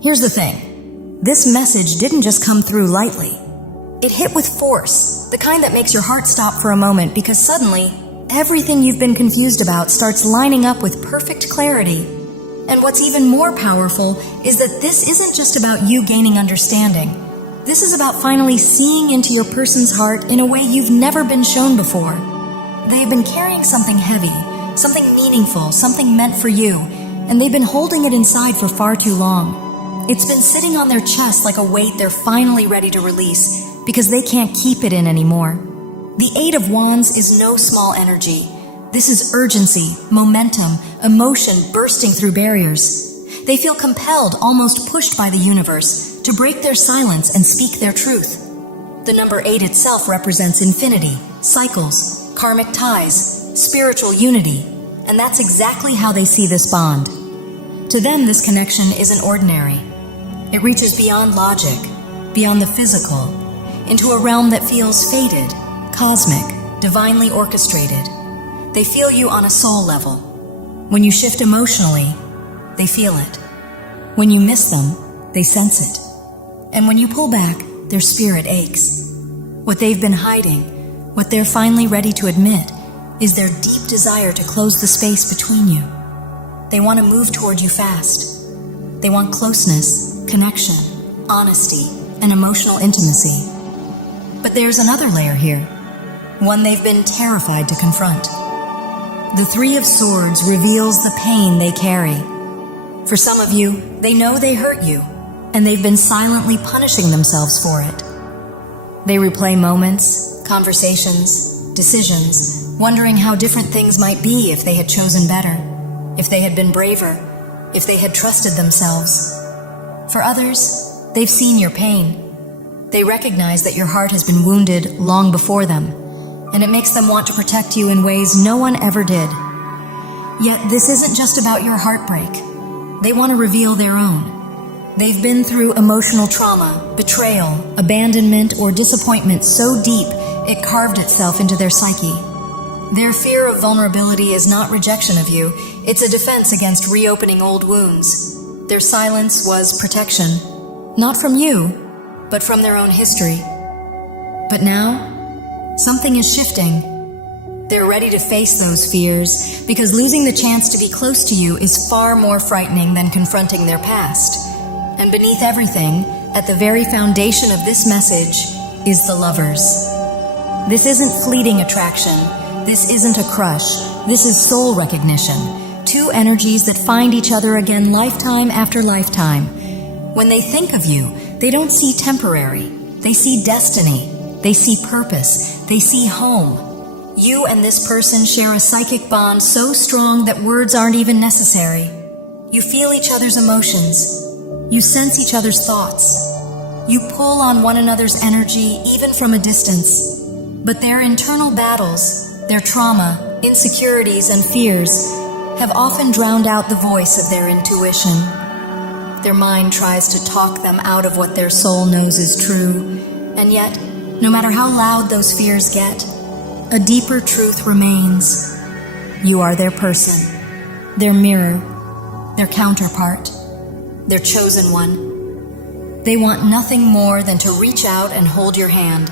Here's the thing. This message didn't just come through lightly. It hit with force, the kind that makes your heart stop for a moment because suddenly, everything you've been confused about starts lining up with perfect clarity. And what's even more powerful is that this isn't just about you gaining understanding. This is about finally seeing into your person's heart in a way you've never been shown before. They've been carrying something heavy, something meaningful, something meant for you, and they've been holding it inside for far too long. It's been sitting on their chest like a weight they're finally ready to release because they can't keep it in anymore. The Eight of Wands is no small energy. This is urgency, momentum, emotion bursting through barriers. They feel compelled, almost pushed by the universe, to break their silence and speak their truth. The number 8 itself represents infinity, cycles, karmic ties, spiritual unity, and that's exactly how they see this bond. To them, this connection isn't ordinary. It reaches beyond logic, beyond the physical, into a realm that feels fated, cosmic, divinely orchestrated. They feel you on a soul level. When you shift emotionally, they feel it. When you miss them, they sense it. And when you pull back, their spirit aches. What they've been hiding, what they're finally ready to admit, is their deep desire to close the space between you. They want to move toward you fast. They want closeness, connection, honesty, and emotional intimacy. But there's another layer here, one they've been terrified to confront. The Three of Swords reveals the pain they carry. For some of you, they know they hurt you, and they've been silently punishing themselves for it. They replay moments, conversations, decisions, wondering how different things might be if they had chosen better, if they had been braver, if they had trusted themselves. For others, they've seen your pain. They recognize that your heart has been wounded long before them, and it makes them want to protect you in ways no one ever did. Yet this isn't just about your heartbreak. They want to reveal their own. They've been through emotional trauma, betrayal, abandonment, or disappointment so deep it carved itself into their psyche. Their fear of vulnerability is not rejection of you, it's a defense against reopening old wounds. Their silence was protection, not from you, but from their own history. But now, something is shifting. They're ready to face those fears because losing the chance to be close to you is far more frightening than confronting their past. And beneath everything, at the very foundation of this message, is the lovers. This isn't fleeting attraction. This isn't a crush. This is soul recognition. Two energies that find each other again lifetime after lifetime. When they think of you, they don't see temporary. They see destiny. They see purpose. They see home. You and this person share a psychic bond so strong that words aren't even necessary. You feel each other's emotions. You sense each other's thoughts. You pull on one another's energy even from a distance. But their internal battles, their trauma, insecurities, and fears have often drowned out the voice of their intuition. Their mind tries to talk them out of what their soul knows is true, and yet, no matter how loud those fears get, a deeper truth remains. You are their person, their mirror, their counterpart, their chosen one. They want nothing more than to reach out and hold your hand,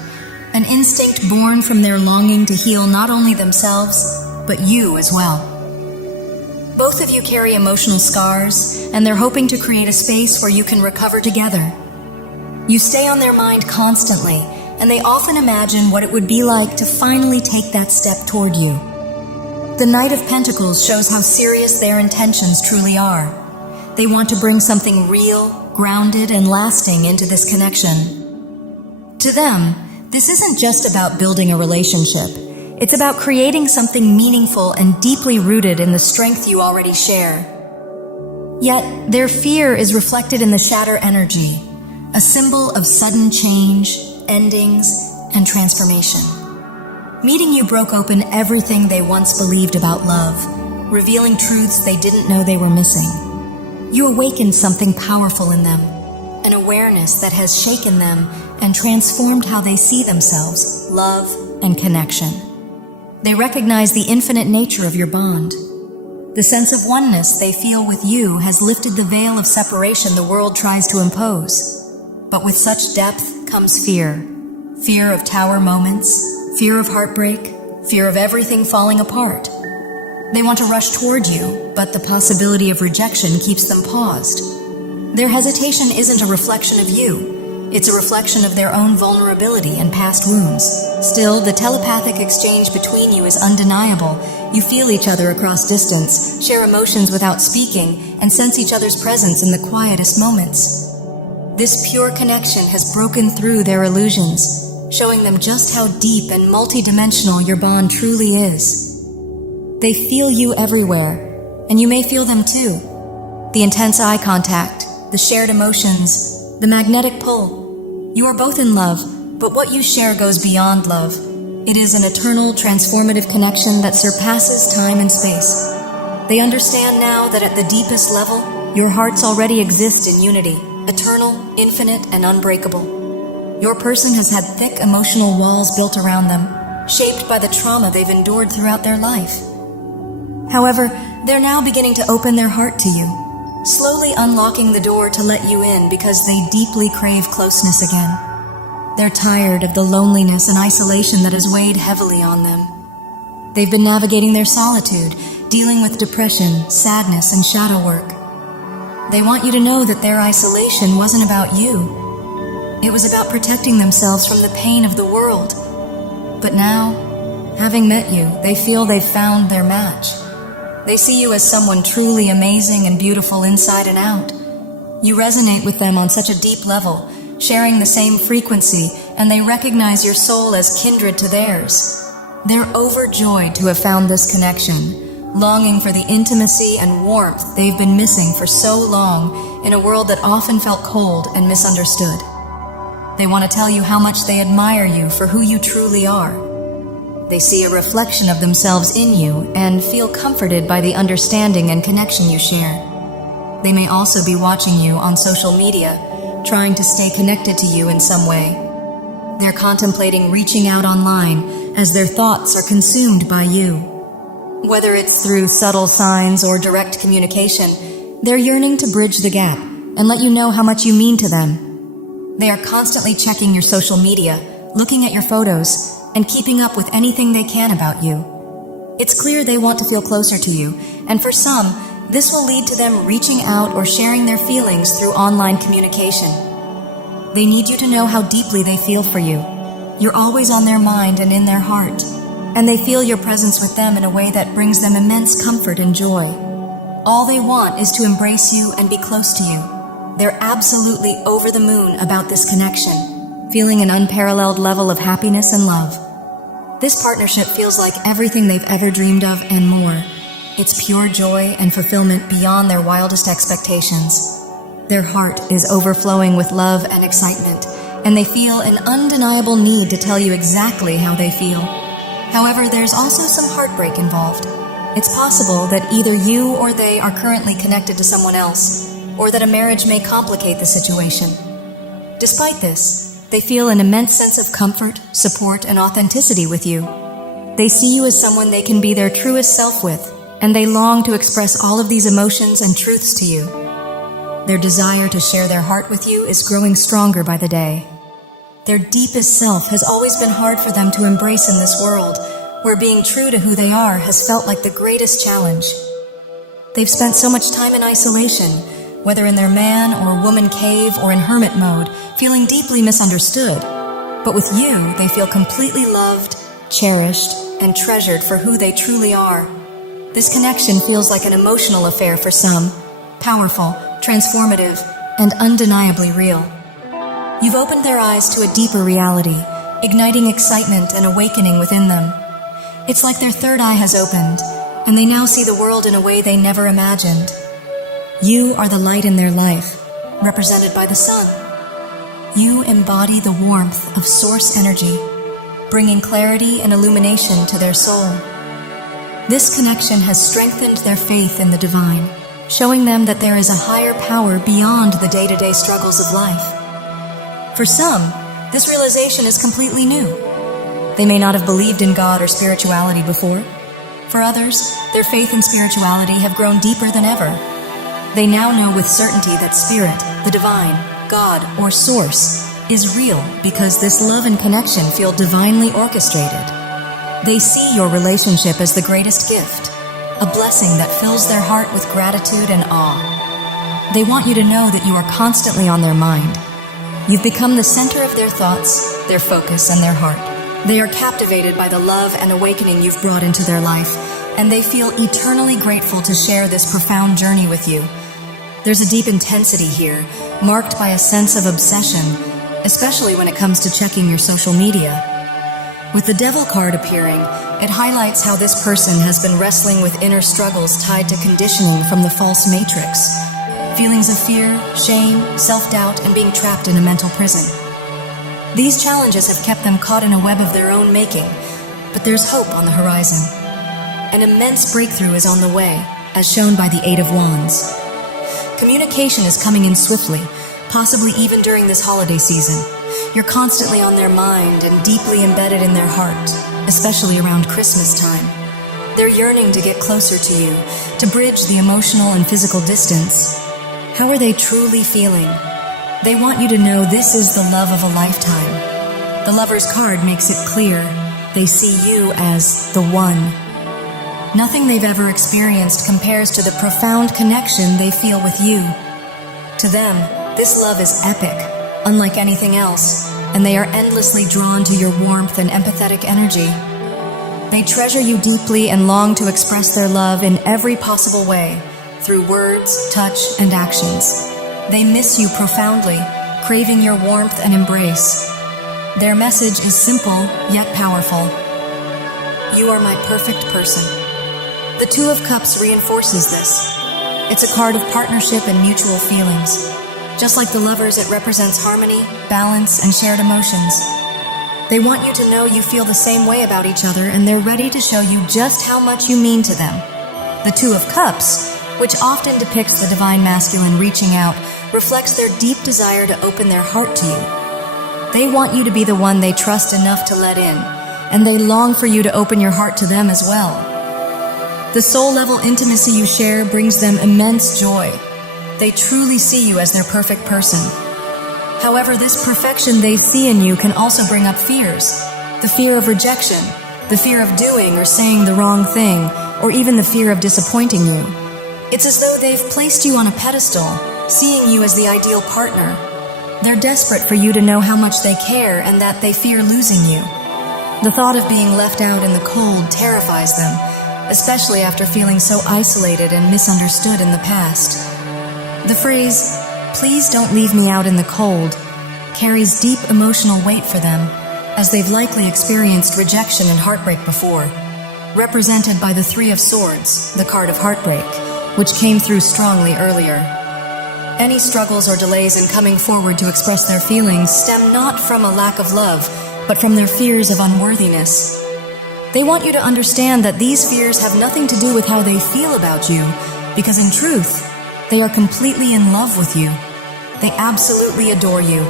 an instinct born from their longing to heal not only themselves, but you as well. Both of you carry emotional scars, and they're hoping to create a space where you can recover together. You stay on their mind constantly, and they often imagine what it would be like to finally take that step toward you. The Knight of Pentacles shows how serious their intentions truly are. They want to bring something real, grounded, and lasting into this connection. To them, this isn't just about building a relationship. It's about creating something meaningful and deeply rooted in the strength you already share. Yet, their fear is reflected in the shatter energy, a symbol of sudden change, endings, and transformation. Meeting you broke open everything they once believed about love, revealing truths they didn't know they were missing. You awakened something powerful in them, an awareness that has shaken them and transformed how they see themselves, love, and connection. They recognize the infinite nature of your bond. The sense of oneness they feel with you has lifted the veil of separation the world tries to impose. But with such depth comes fear. Fear of tower moments, fear of heartbreak, fear of everything falling apart. They want to rush toward you, but the possibility of rejection keeps them paused. Their hesitation isn't a reflection of you. It's a reflection of their own vulnerability and past wounds. Still, the telepathic exchange between you is undeniable. You feel each other across distance, share emotions without speaking, and sense each other's presence in the quietest moments. This pure connection has broken through their illusions, showing them just how deep and multidimensional your bond truly is. They feel you everywhere, and you may feel them too. The intense eye contact, the shared emotions, the magnetic pull. You are both in love, but what you share goes beyond love. It is an eternal, transformative connection that surpasses time and space. They understand now that at the deepest level, your hearts already exist in unity, eternal, infinite, and unbreakable. Your person has had thick emotional walls built around them, shaped by the trauma they've endured throughout their life. However, they're now beginning to open their heart to you, slowly unlocking the door to let you in because they deeply crave closeness again. They're tired of the loneliness and isolation that has weighed heavily on them. They've been navigating their solitude, dealing with depression, sadness, and shadow work. They want you to know that their isolation wasn't about you. It was about protecting themselves from the pain of the world. But now, having met you, they feel they've found their match. They see you as someone truly amazing and beautiful inside and out. You resonate with them on such a deep level, sharing the same frequency, and they recognize your soul as kindred to theirs. They're overjoyed to have found this connection, longing for the intimacy and warmth they've been missing for so long in a world that often felt cold and misunderstood. They want to tell you how much they admire you for who you truly are. They see a reflection of themselves in you and feel comforted by the understanding and connection you share. They may also be watching you on social media, trying to stay connected to you in some way. They're contemplating reaching out online as their thoughts are consumed by you. Whether it's through subtle signs or direct communication, they're yearning to bridge the gap and let you know how much you mean to them. They are constantly checking your social media, looking at your photos, and keeping up with anything they can about you. It's clear they want to feel closer to you, and for some, this will lead to them reaching out or sharing their feelings through online communication. They need you to know how deeply they feel for you. You're always on their mind and in their heart, and they feel your presence with them in a way that brings them immense comfort and joy. All they want is to embrace you and be close to you. They're absolutely over the moon about this connection, feeling an unparalleled level of happiness and love. This partnership feels like everything they've ever dreamed of and more. It's pure joy and fulfillment beyond their wildest expectations. Their heart is overflowing with love and excitement, and they feel an undeniable need to tell you exactly how they feel. However, there's also some heartbreak involved. It's possible that either you or they are currently connected to someone else, or that a marriage may complicate the situation. Despite this, they feel an immense sense of comfort, support, and authenticity with you. They see you as someone they can be their truest self with, and they long to express all of these emotions and truths to you. Their desire to share their heart with you is growing stronger by the day. Their deepest self has always been hard for them to embrace in this world, where being true to who they are has felt like the greatest challenge. They've spent so much time in isolation, whether in their man or woman cave or in hermit mode, feeling deeply misunderstood. But with you, they feel completely loved, cherished, and treasured for who they truly are. This connection feels like an emotional affair for some, powerful, transformative, and undeniably real. You've opened their eyes to a deeper reality, igniting excitement and awakening within them. It's like their third eye has opened, and they now see the world in a way they never imagined. You are the light in their life, represented by the sun. You embody the warmth of source energy, bringing clarity and illumination to their soul. This connection has strengthened their faith in the divine, showing them that there is a higher power beyond the day-to-day struggles of life. For some, this realization is completely new. They may not have believed in God or spirituality before, For others, their faith and spirituality have grown deeper than ever. They now know with certainty that Spirit, the Divine, God, or Source, is real because this love and connection feel divinely orchestrated. They see your relationship as the greatest gift, a blessing that fills their heart with gratitude and awe. They want you to know that you are constantly on their mind. You've become the center of their thoughts, their focus, and their heart. They are captivated by the love and awakening you've brought into their life, and they feel eternally grateful to share this profound journey with you. There's a deep intensity here, marked by a sense of obsession, especially when it comes to checking your social media. With the Devil card appearing, it highlights how this person has been wrestling with inner struggles tied to conditioning from the false matrix. Feelings of fear, shame, self-doubt, and being trapped in a mental prison. These challenges have kept them caught in a web of their own making, but there's hope on the horizon. An immense breakthrough is on the way, as shown by the Eight of Wands. Communication is coming in swiftly, possibly even during this holiday season. You're constantly on their mind and deeply embedded in their heart, especially around Christmas time. They're yearning to get closer to you, to bridge the emotional and physical distance. How are they truly feeling? They want you to know this is the love of a lifetime. The Lover's card makes it clear they see you as the one. Nothing they've ever experienced compares to the profound connection they feel with you. To them, this love is epic, unlike anything else, and they are endlessly drawn to your warmth and empathetic energy. They treasure you deeply and long to express their love in every possible way, through words, touch, and actions. They miss you profoundly, craving your warmth and embrace. Their message is simple, yet powerful. You are my perfect person. The Two of Cups reinforces this. It's a card of partnership and mutual feelings. Just like the Lovers, it represents harmony, balance, and shared emotions. They want you to know you feel the same way about each other, and they're ready to show you just how much you mean to them. The Two of Cups, which often depicts the Divine Masculine reaching out, reflects their deep desire to open their heart to you. They want you to be the one they trust enough to let in, and they long for you to open your heart to them as well. The soul-level intimacy you share brings them immense joy. They truly see you as their perfect person. However, this perfection they see in you can also bring up fears. The fear of rejection, the fear of doing or saying the wrong thing, or even the fear of disappointing you. It's as though they've placed you on a pedestal, seeing you as the ideal partner. They're desperate for you to know how much they care and that they fear losing you. The thought of being left out in the cold terrifies them, especially after feeling so isolated and misunderstood in the past. The phrase, "Please don't leave me out in the cold," carries deep emotional weight for them, as they've likely experienced rejection and heartbreak before, represented by the Three of Swords, the card of heartbreak, which came through strongly earlier. Any struggles or delays in coming forward to express their feelings stem not from a lack of love, but from their fears of unworthiness. They want you to understand that these fears have nothing to do with how they feel about you, because in truth, they are completely in love with you. They absolutely adore you.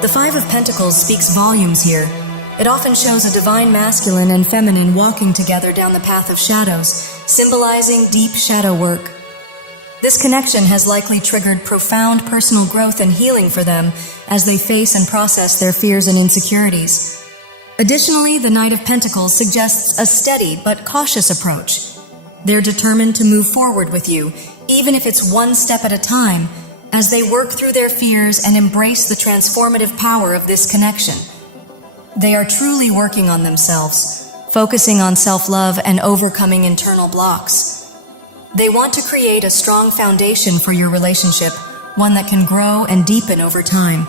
The Five of Pentacles speaks volumes here. It often shows a divine masculine and feminine walking together down the path of shadows, symbolizing deep shadow work. This connection has likely triggered profound personal growth and healing for them as they face and process their fears and insecurities. Additionally, the Knight of Pentacles suggests a steady but cautious approach. They're determined to move forward with you, even if it's one step at a time, as they work through their fears and embrace the transformative power of this connection. They are truly working on themselves, focusing on self-love and overcoming internal blocks. They want to create a strong foundation for your relationship, one that can grow and deepen over time.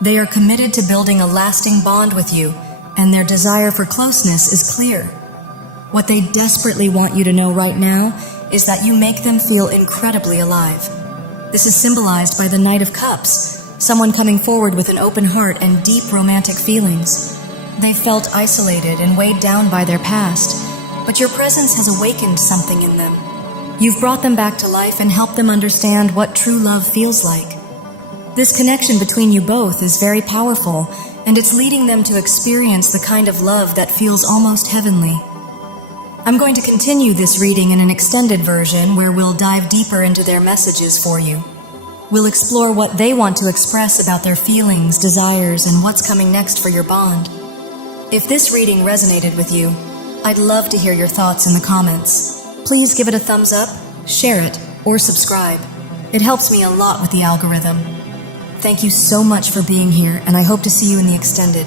They are committed to building a lasting bond with you, and their desire for closeness is clear. What they desperately want you to know right now is that you make them feel incredibly alive. This is symbolized by the Knight of Cups, someone coming forward with an open heart and deep romantic feelings. They felt isolated and weighed down by their past, but your presence has awakened something in them. You've brought them back to life and helped them understand what true love feels like. This connection between you both is very powerful, and it's leading them to experience the kind of love that feels almost heavenly. I'm going to continue this reading in an extended version where we'll dive deeper into their messages for you. We'll explore what they want to express about their feelings, desires, and what's coming next for your bond. If this reading resonated with you, I'd love to hear your thoughts in the comments. Please give it a thumbs up, share it, or subscribe. It helps me a lot with the algorithm. Thank you so much for being here, and I hope to see you in the extended.